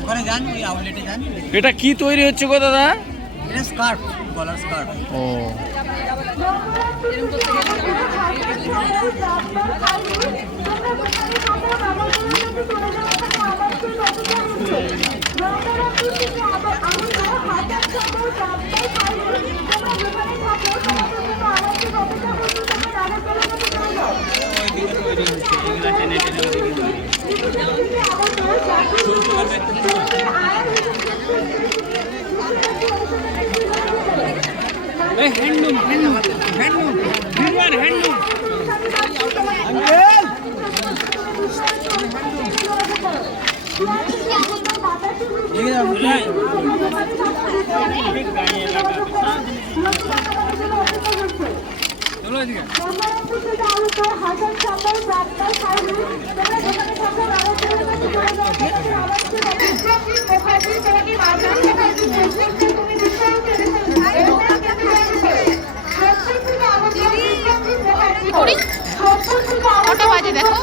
ওখানে যান, ওই আউটলেটে যান। এটা কি তৈরি হচ্ছে গো দাদা? এটা স্কার্ফ, গলার স্কার্ফ। ও হ্যান্ডলুম, হ্যান্ডলুম, হ্যান্ডলুম, হ্যান্ডলুম। কটা বাজে দেখো।